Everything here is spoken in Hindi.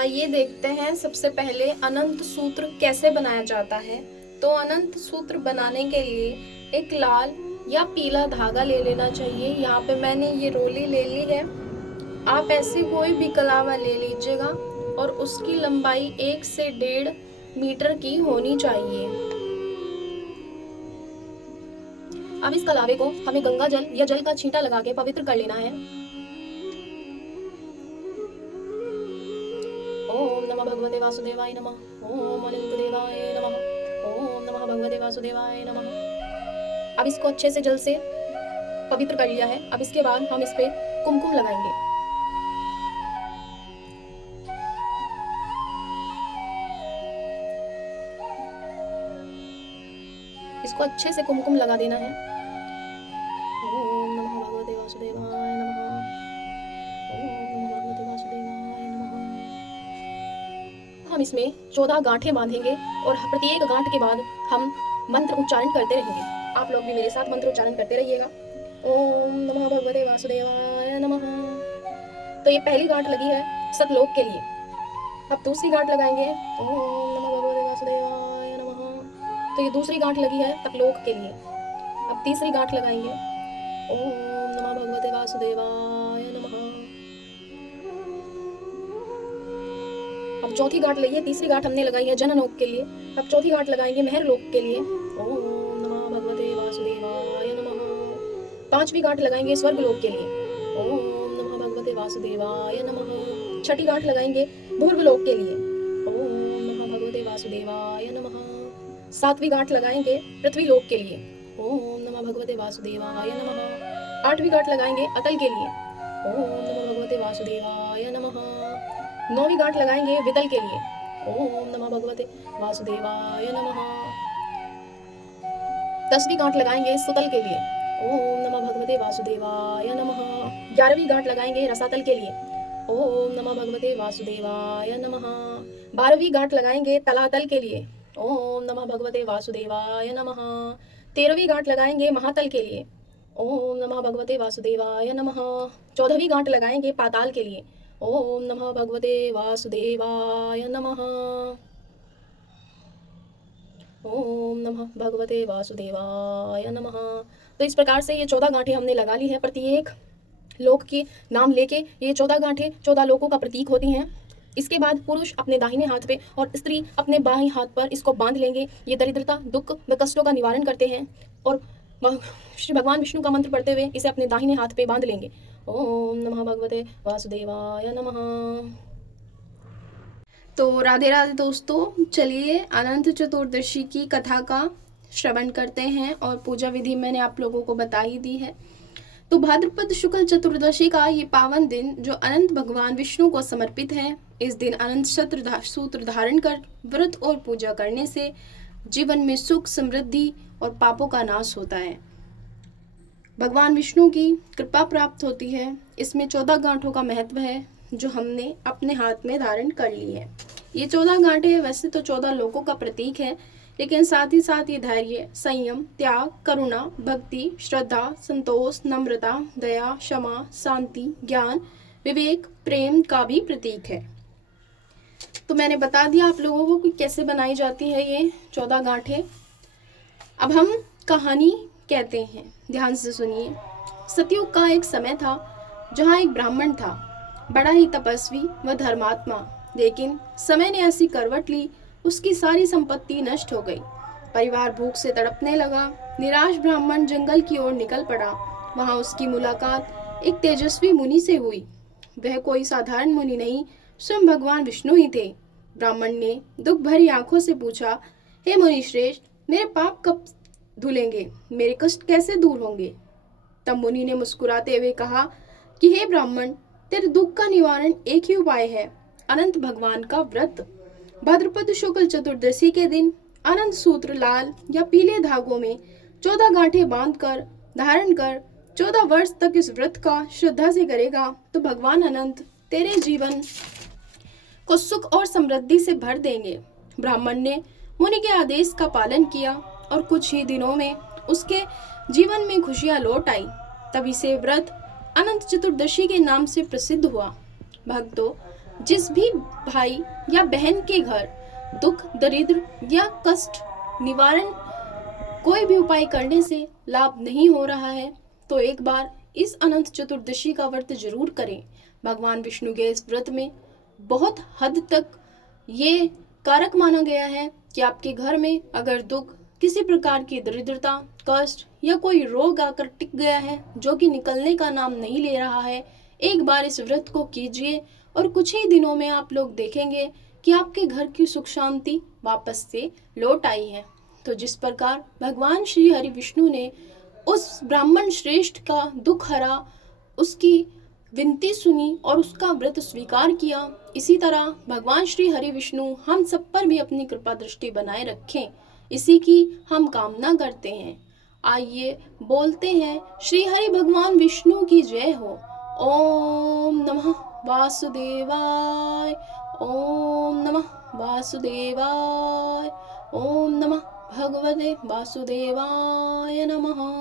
आइए देखते हैं सबसे पहले अनंत सूत्र कैसे बनाया जाता है। तो अनंत सूत्र बनाने के लिए एक लाल या पीला धागा ले लेना चाहिए। यहाँ पे मैंने ये रोली ले ली है। आप ऐसी कोई भी कलावा ले लीजिएगा और उसकी लंबाई 1 से 1.5 मीटर की होनी चाहिए। अब इस कलावे को हमें गंगा जल या जल का छींटा लगा के पवित्र कर लेना है। ओम नमः भगवते वासुदेवाय नमः। ओम अनंत देवाय नमः। ओम नमः भगवते वासुदेवाय नमः। अब इसको अच्छे से जल से पवित्र कर लिया है। अब इसके बाद हम इस पे कुमकुम लगाएंगे। इसको अच्छे से कुमकुम लगा देना है। ओम नमः भगवते वासुदेवाय नमः। ओम नमः भगवते वासुदेवाय नमः। हम इसमें 14 गांठें बांधेंगे और प्रत्येक गांठ के बाद हम मंत्र उच्चारण करते रहेंगे। आप लोग भी मेरे साथ मंत्र उच्चारण करते रहिएगा। ओम नमः भगवते वासुदेवाय नमः। तो ये पहली गांठ लगी है सतलोक के लिए। अब दूसरी गांठ लगाएंगे। ओम नमः भगवते वासुदेवाय नमः। तो ये दूसरी गांठ लगी है तपलोक के लिए। अब तीसरी गांठ लगाएंगे। ओम नमः भगवते वासुदेवाय नमः। अब चौथी गांठ लगी है। तीसरी गांठ हमने लगाई है जनलोक के लिए। अब चौथी गांठ लगाएंगे महरलोक के लिए। ओम नमः भगवते वासुदेवाय नमः। पांचवी गांठ लगाएंगे स्वर्गलोक के लिए। ओम नमः भगवते वासुदेवाय नमः। छठी गांठ लगाएंगे भूर्वलोक के लिए। ओम नमः भगवते वासुदेवाय नमः। सातवीं गांठ लगाएंगे पृथ्वीलोक के लिए। ओम नमः भगवते वासुदेवाय नमः। आठवीं गांठ लगाएंगे अतल के लिए। ओम नमः भगवते वासुदेवाय नमः। नौवीं गांठ लगाएंगे वितल के लिए। ओम नमः भगवते वासुदेवाय नमः। 10वीं गांठ लगाएंगे सुतल के लिए। ओम नमः भगवते वासुदेवाय नमः। 11वीं गांठ लगाएंगे रसातल के लिए। ओम नमः भगवते वासुदेवाय नमः। 12वीं गांठ लगाएंगे तलातल के लिए। ओम नमः भगवते वासुदेवाय नमः। 13वीं गांठ लगाएंगे महातल के लिए। ओम नमः भगवते वासुदेवाय नमः। 14वीं गांठ लगाएंगे पाताल के लिए। ओम नमः भगवते वासुदेवाय नमः। ओम नमः भगवते वासुदेवाय नमः। तो इस प्रकार से ये 14 गांठें हमने लगा ली है। प्रत्येक लोक के नाम लेके ये 14 गांठें 14 लोकों का प्रतीक होती हैं। इसके बाद पुरुष अपने दाहिने हाथ पे और स्त्री अपने बाएं हाथ पर इसको बांध लेंगे। ये दरिद्रता, दुख व कष्टों का निवारण करते हैं और श्री भगवान विष्णु का मंत्र पढ़ते हुए इसे अपने दाहिने हाथ पे बांध लेंगे। ओम नमः भगवते वासुदेवाय नमः। तो राधे राधे दोस्तों, चलिए अनंत चतुर्दशी की कथा का श्रवण करते हैं और पूजा विधि मैंने आप लोगों को बता ही दी है। तो भाद्रपद शुक्ल चतुर्दशी का ये पावन दिन जो अनंत भगवान विष्णु को समर्पित है, इस दिन अनंत सूत्र धारण कर व्रत और पूजा करने से जीवन में सुख, समृद्धि और पापों का नाश होता है। भगवान विष्णु की कृपा प्राप्त होती है। इसमें 14 गांठों का महत्व है जो हमने अपने हाथ में धारण कर ली है। ये 14 गांठें वैसे तो 14 लोकों का प्रतीक है, लेकिन साथ ही साथ ये धैर्य, संयम, त्याग, करुणा, भक्ति, श्रद्धा, संतोष, नम्रता, दया, क्षमा, शांति, ज्ञान, विवेक, प्रेम का भी प्रतीक है। तो मैंने बता दिया आप लोगों को कि कैसे बनाई जाती है ये 14 गांठें। अब हम कहानी कहते हैं, ध्यान से सुनिए। सतयुग का एक समय था जहाँ एक ब्राह्मण था, बड़ा ही तपस्वी व धर्मात्मा। लेकिन समय ने ऐसी करवट ली, उसकी सारी संपत्ति नष्ट हो गई। परिवार भूख से तड़पने लगा। निराश ब्राह्मण जंगल की ओर निकल पड़ा। वहां उसकी मुलाकात एक तेजस्वी मुनि से हुई। वह कोई साधारण मुनि नहीं, स्वयं भगवान विष्णु ही थे। ब्राह्मण ने दुख भरी आंखों से पूछा, हे मुनि श्रेष्ठ, मेरे पाप कब धुलेंगे? मेरे कष्ट कैसे दूर होंगे? तब मुनि ने मुस्कुराते हुए कहा कि हे ब्राह्मण, तेरे दुख का निवारण एक ही उपाय है, अनंत भगवान का व्रत। भाद्रपद शुक्ल चतुर्दशी के दिन अनंत सूत्र लाल या पीले धागों में 14 गांठें बांधकर धारण कर 14 वर्ष तक इस व्रत का श्रद्धा से करेगा तो भगवान अनंत तेरे जीवन को सुख और समृद्धि से भर देंगे। ब्राह्मण ने मुनि के आदेश का पालन किया और कुछ ही दिनों में उसके जीवन में खुशियां लौट आई। तभी से व्रत अनंत चतुर्दशी के नाम से प्रसिद्ध हुआ। भक्तों, जिस भी भाई या बहन के घर दुख, दरिद्र या कष्ट निवारण कोई भी उपाय करने से लाभ नहीं हो रहा है, तो एक बार इस अनंत चतुर्दशी का व्रत जरूर करें। भगवान विष्णु के इस व्रत में बहुत हद तक ये कारक माना गया है कि आपके घर में अगर दुख, किसी प्रकार की दरिद्रता, कष्ट या कोई रोग आकर टिक गया है जो कि निकलने का नाम नहीं ले रहा है, एक बार इस व्रत को कीजिए और कुछ ही दिनों में आप लोग देखेंगे कि आपके घर की सुख शांति वापस से लौट आई है। तो जिस प्रकार भगवान श्री हरि विष्णु ने उस ब्राह्मण श्रेष्ठ का दुख हरा, उसकी विनती सुनी और उसका व्रत स्वीकार किया, इसी तरह भगवान श्री हरि विष्णु हम सब पर भी अपनी कृपा दृष्टि बनाए रखें, इसी की हम कामना करते हैं। आइए बोलते हैं श्री हरि भगवान विष्णु की जय हो। ओम नमः वासुदेवाय, ओम नमः वासुदेवाय, ओम नमः भगवते वासुदेवाय नमः।